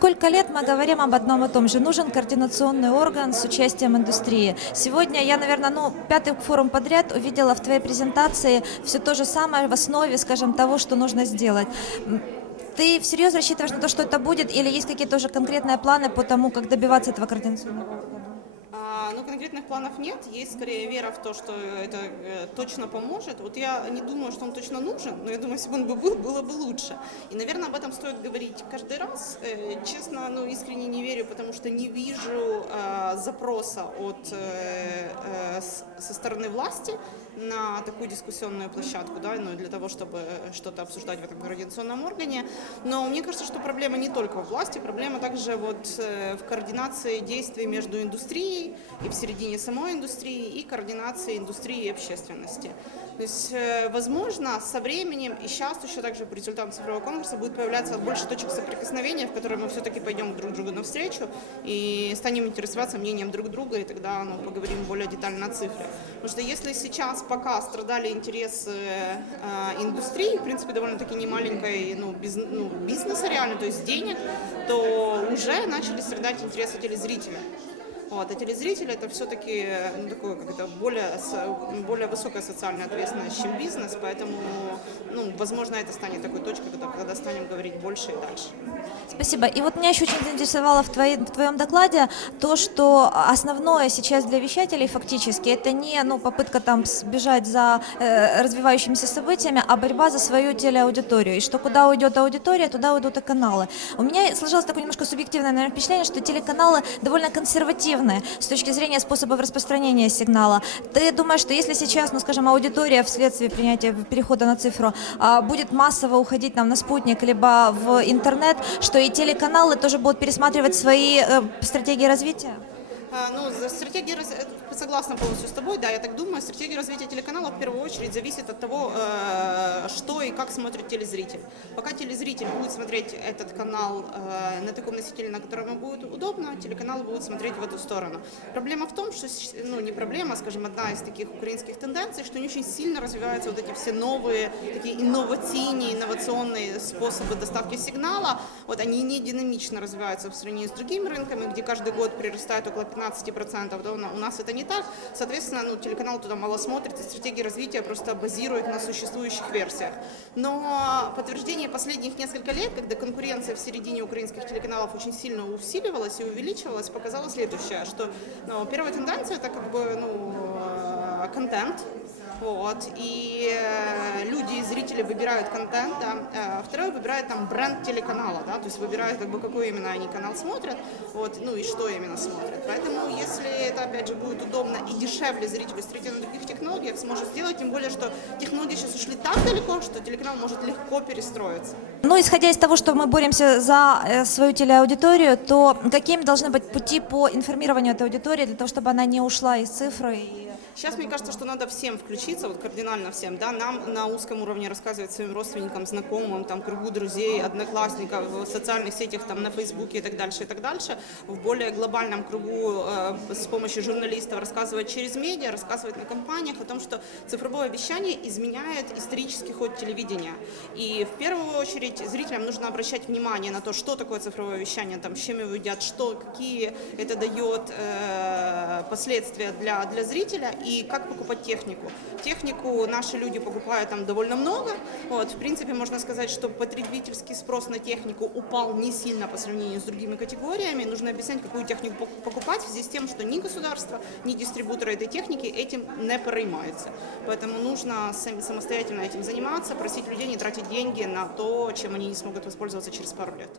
сколько лет мы говорим об одном и том же. Нужен координационный орган с участием индустрии. Сегодня я, наверное, ну, пятый форум подряд увидела в твоей презентации все то же самое в основе, скажем, того, что нужно сделать. Ты всерьез рассчитываешь на то, что это будет, или есть какие-то уже конкретные планы по тому, как добиваться этого координационного органа? Конкретных планов нет, есть скорее вера в то, что это э, точно поможет. Вот я не думаю, что он точно нужен, но я думаю, если бы он бы был, было бы лучше. И, наверное, об этом стоит говорить каждый раз. Э, Честно, ну, искренне не верю, потому что не вижу э, запроса от, со стороны власти на такую дискуссионную площадку, да, ну, для того, чтобы что-то обсуждать в этом координационном органе. Но мне кажется, что проблема не только в власти, проблема также вот в координации действий между индустрией и в самой индустрии и координации индустрии и общественности. То есть, э, возможно, со временем и сейчас еще также по результатам цифрового конкурса будет появляться больше точек соприкосновения, в которые мы все-таки пойдем друг другу навстречу и станем интересоваться мнением друг друга, и тогда ну, поговорим более детально о цифре. Потому что если сейчас пока страдали интересы э, индустрии, в принципе, довольно-таки немаленькой ну, биз- ну, бизнеса реально, то есть денег, то уже начали страдать интересы телезрителя. Вот, а телезритель это все-таки ну, такое, как это, более, более высокая социальная ответственность, чем бизнес, поэтому, ну, возможно, это станет такой точкой, когда, когда станем говорить больше и дальше. Спасибо. И вот меня еще очень заинтересовало в, твоей- в твоем докладе то, что основное сейчас для вещателей фактически это не ну, попытка там сбежать за э, развивающимися событиями, а борьба за свою телеаудиторию. И что куда уйдет аудитория, туда уйдут и каналы. У меня сложилось такое немножко субъективное наверное, впечатление, что телеканалы довольно консервативны с точки зрения способов распространения сигнала. Ты думаешь, что если сейчас, ну скажем, аудитория вследствие принятия перехода на цифру а, будет массово уходить там на спутник либо в интернет, что и телеканалы тоже будут пересматривать свои э, стратегии развития? А, Ну, э, согласна полностью с тобой, да, я так думаю, стратегия развития телеканала в первую очередь зависит от того, э, что и как смотрит телезритель. Пока телезритель будет смотреть этот канал э, на таком носителе, на котором ему будет удобно, телеканал будет смотреть в эту сторону. Проблема в том, что, ну, не проблема, скажем, одна из таких украинских тенденций, что не очень сильно развиваются вот эти все новые, такие инновативные, инновационные способы доставки сигнала, вот они не динамично развиваются в сравнении с другими рынками, где каждый год прирастает около 15%, да, у нас это не так. Соответственно, ну, телеканал туда мало смотрит, и стратегия развития просто базирует на существующих версиях. Но подтверждение последних несколько лет, когда конкуренция в середине украинских телеканалов очень сильно усиливалась и увеличивалась, показала следующее, что ну, первая тенденция это как бы ну, э, контент, вот, и люди и зрители выбирают контент, да. Э, второе выбирают там бренд телеканала, да, то есть выбирают как бы какой именно они канал смотрят, вот, ну и что именно смотрят. Поэтому если это опять же будет удобно и дешевле зрителю смотреть на других технологиях, сможет сделать, тем более, что технологии сейчас ушли так далеко, что телеканал может легко перестроиться. Ну, исходя из того, что мы боремся за э, свою телеаудиторию, то какими должны быть пути по информированию этой аудитории для того, чтобы она не ушла из цифры? И... Сейчас мне кажется, что надо всем включиться, вот кардинально всем, да, нам на узком уровне рассказывать своим родственникам, знакомым, там, кругу друзей, одноклассников, в социальных сетях, там, на Фейсбуке и так дальше, и так дальше, в более глобальном кругу э, с помощью журналистов рассказывать через медиа, рассказывать на компаниях о том, что цифровое вещание изменяет исторический ход телевидения. И в первую очередь зрителям нужно обращать внимание на то, что такое цифровое вещание, там, с чем его едят, что, какие это дает э, последствия для, для зрителя и как покупать технику. Технику наши люди покупают там довольно много. Вот, в принципе, можно сказать, что потребительский спрос на технику упал не сильно по сравнению с другими категориями. Нужно объяснять, какую технику пок- покупать, в связи с тем, что ни государство, ни дистрибуторы этой техники этим не переймаются. Поэтому нужно сам- самостоятельно этим заниматься, просить людей не тратить деньги на то, чем они не смогут воспользоваться через пару лет.